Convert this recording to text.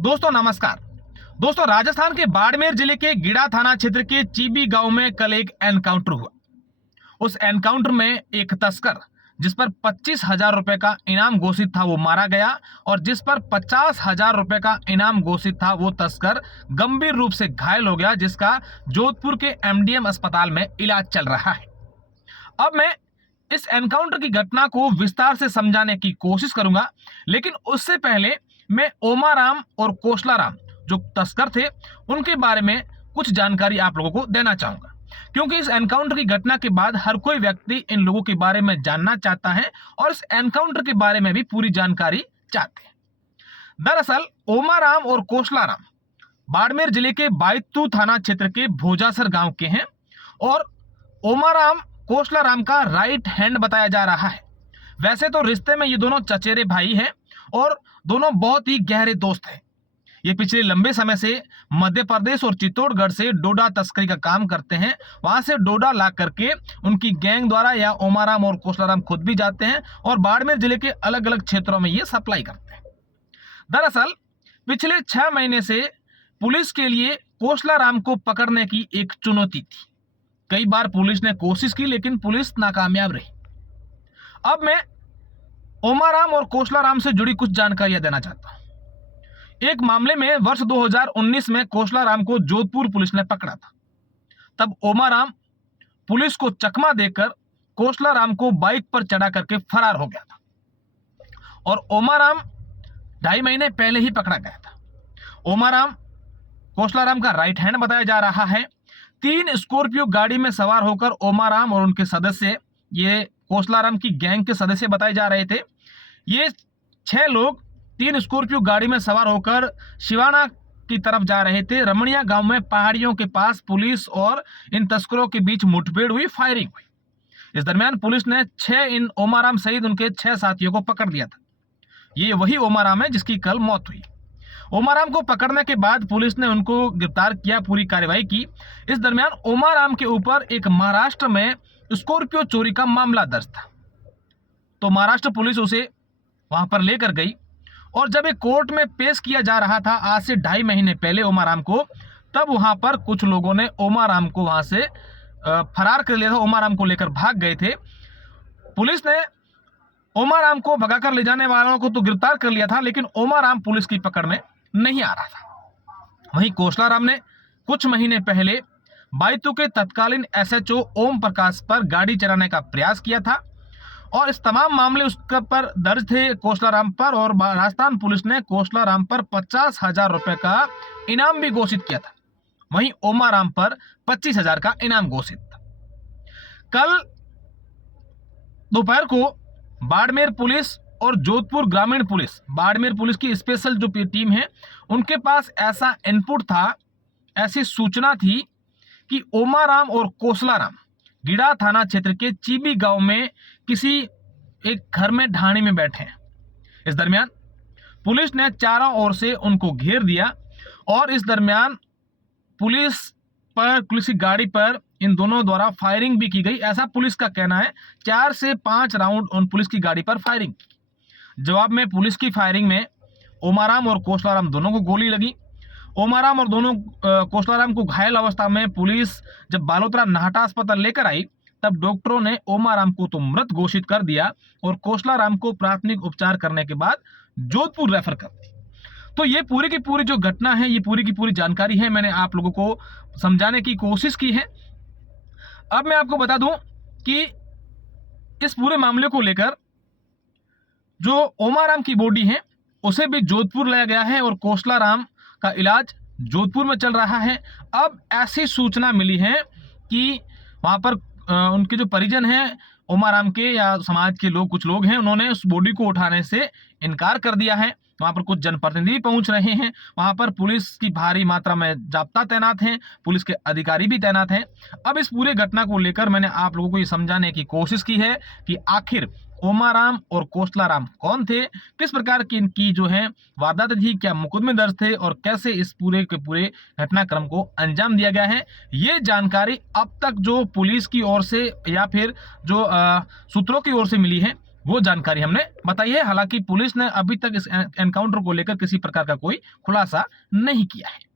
दोस्तों नमस्कार। दोस्तों राजस्थान के बाड़मेर जिले के गिडा थाना क्षेत्र के चीबी गांव में कल एक एनकाउंटर हुआ। उस एनकाउंटर में एक तस्कर जिस पर 25,000 रुपए का इनाम घोषित था वो मारा गया और जिस पर 50,000 रुपए का इनाम घोषित था वो तस्कर गंभीर रूप से घायल हो गया, जिसका जोधपुर के एमडीएम अस्पताल में इलाज चल रहा है। अब मैं इस एनकाउंटर की घटना को विस्तार से समझाने की कोशिश करूंगा, लेकिन उससे पहले मैं ओमाराम और कोसलाराम जो तस्कर थे उनके बारे में कुछ जानकारी आप लोगों को देना चाहूंगा, क्योंकि इस एनकाउंटर की घटना के बाद हर कोई व्यक्ति इन लोगों के बारे में जानना चाहता है और इस एनकाउंटर के बारे में भी पूरी जानकारी चाहते हैं। दरअसल ओमाराम और कोसलाराम बाड़मेर जिले के बायतू थाना क्षेत्र के भोजासर गांव के हैं और ओमाराम कोसलाराम का राइट हैंड बताया जा रहा है। वैसे तो रिश्ते में ये दोनों चचेरे भाई हैं और दोनों बहुत ही गहरे दोस्त हैं। ये पिछले लंबे समय से मध्य प्रदेश और चित्तौड़गढ़ से डोडा तस्करी का काम करते हैं। वहां से डोडा ला करके उनकी गैंग द्वारा या ओमाराम और कोसलाराम खुद भी जाते हैं और बाड़मेर जिले के अलग अलग क्षेत्रों में ये सप्लाई करते हैं। दरअसल पिछले 6 महीने से पुलिस के लिए कोसलाराम को पकड़ने की एक चुनौती थी। कई बार पुलिस ने कोशिश की लेकिन पुलिस नाकामयाब रही। अब मैं ओमाराम और कोसलाराम से जुड़ी कुछ जानकारियां देना चाहता हूं। एक मामले में वर्ष 2019 में कोसलाराम को जोधपुर पुलिस ने पकड़ा था। तब ओमाराम पुलिस को चकमा देकर कोसलाराम को बाइक पर चढ़ा करके फरार हो गया था और ओमाराम 2.5 महीने पहले ही पकड़ा गया था। ओमाराम कोसलाराम का राइट हैंड बताया जा रहा है। 3 स्कॉर्पियो गाड़ी में सवार होकर ओमाराम और उनके सदस्य, ये कोसलाराम की गैंग के सदस्य बताए जा रहे थे, ये 6 लोग 3 स्कॉर्पियो गाड़ी में सवार होकर शिवाना की तरफ जा रहे थे। रमणिया गांव में पहाड़ियों के पास पुलिस और इन तस्करों के बीच मुठभेड़ हुई, फायरिंग हुई। इस दरमियान पुलिस ने 6 इन ओमाराम सहित उनके 6 साथियों को पकड़ लिया था। ये वही ओमाराम है जिसकी कल मौत हुई। ओमाराम को पकड़ने के बाद पुलिस ने उनको गिरफ्तार किया, पूरी कार्रवाई की। इस दरमियान ओमाराम के ऊपर एक महाराष्ट्र में स्कॉर्पियो चोरी का मामला दर्ज था, तो महाराष्ट्र पुलिस उसे वहां पर लेकर गई और जब एक कोर्ट में पेश किया जा रहा था आज से 2.5 महीने पहले ओमाराम को, तब वहां पर कुछ लोगों ने ओमाराम को वहां से फरार कर लिया था। ओमाराम को लेकर भाग गए थे। पुलिस ने ओमाराम को भगाकर ले जाने वालों को तो गिरफ्तार कर लिया था, लेकिन ओमाराम पुलिस की पकड़ में नहीं आ रहा था। वहीं कोसलाराम ने कुछ महीने पहले बायतू के तत्कालीन एसएचओ ओम प्रकाश पर गाड़ी चलाने का प्रयास किया था और इस तमाम मामले उसके पर दर्ज थे कोसलाराम पर, और राजस्थान पुलिस ने कोसलाराम पर 50,000 रुपए का इनाम भी घोषित किया था। वहीं ओमाराम पर 25,000 का इनाम घोषित था। कल दोपहर को बाड़मेर पुलिस और जोधपुर ग्रामीण पुलिस, बाड़मेर पुलिस की स्पेशल जो टीम है, उनके पास ऐसा इनपुट था, ऐसी सूचना थी कि ओमाराम और कोसलाराम गिडा थाना क्षेत्र के चीबी गांव में किसी एक घर में ढाणी में बैठे हैं। इस दरमियान पुलिस ने चारों ओर से उनको घेर दिया और इस दरमियान पुलिस की गाड़ी पर इन दोनों द्वारा फायरिंग भी की गई, ऐसा पुलिस का कहना है। 4 से 5 राउंड उन पुलिस की गाड़ी पर फायरिंग की। जवाब में पुलिस की फायरिंग में ओमाराम और कोसलाराम दोनों को गोली लगी। ओमाराम और कोसलाराम को घायल अवस्था में पुलिस जब बालोतरा नाहटा अस्पताल लेकर आई, तब डॉक्टरों ने ओमाराम को तो मृत घोषित कर दिया और कोसलाराम को प्राथमिक उपचार करने के बाद जोधपुर रेफर कर दी। तो ये पूरी की पूरी जो घटना है, ये पूरी की पूरी जानकारी है, मैंने आप लोगों को समझाने की कोशिश की है। अब मैं आपको बता दूं कि इस पूरे मामले को लेकर जो ओमाराम की बॉडी है उसे भी जोधपुर लाया गया है और कोसलाराम का इलाज जोधपुर में चल रहा है। अब ऐसी सूचना मिली है कि वहां पर उनके जो परिजन हैं ओमाराम के या समाज के लोग, कुछ लोग हैं, उन्होंने उस बॉडी को उठाने से इनकार कर दिया है। वहां पर कुछ जनप्रतिनिधि पहुंच रहे हैं, वहां पर पुलिस की भारी मात्रा में जाब्ता तैनात हैं, पुलिस के अधिकारी भी तैनात हैं। अब इस पूरे घटना को लेकर मैंने आप लोगों को ये समझाने की कोशिश की है कि आखिर ओमाराम और कोसलाराम कौन थे, किस प्रकार की इनकी जो है वारदात थी, क्या मुकदमे दर्ज थे और कैसे इस पूरे के पूरे घटनाक्रम को अंजाम दिया गया है। ये जानकारी अब तक जो पुलिस की ओर से या फिर जो सूत्रों की ओर से मिली है, वो जानकारी हमने बताई है। हालांकि पुलिस ने अभी तक इस एनकाउंटर को लेकर किसी प्रकार का कोई खुलासा नहीं किया है।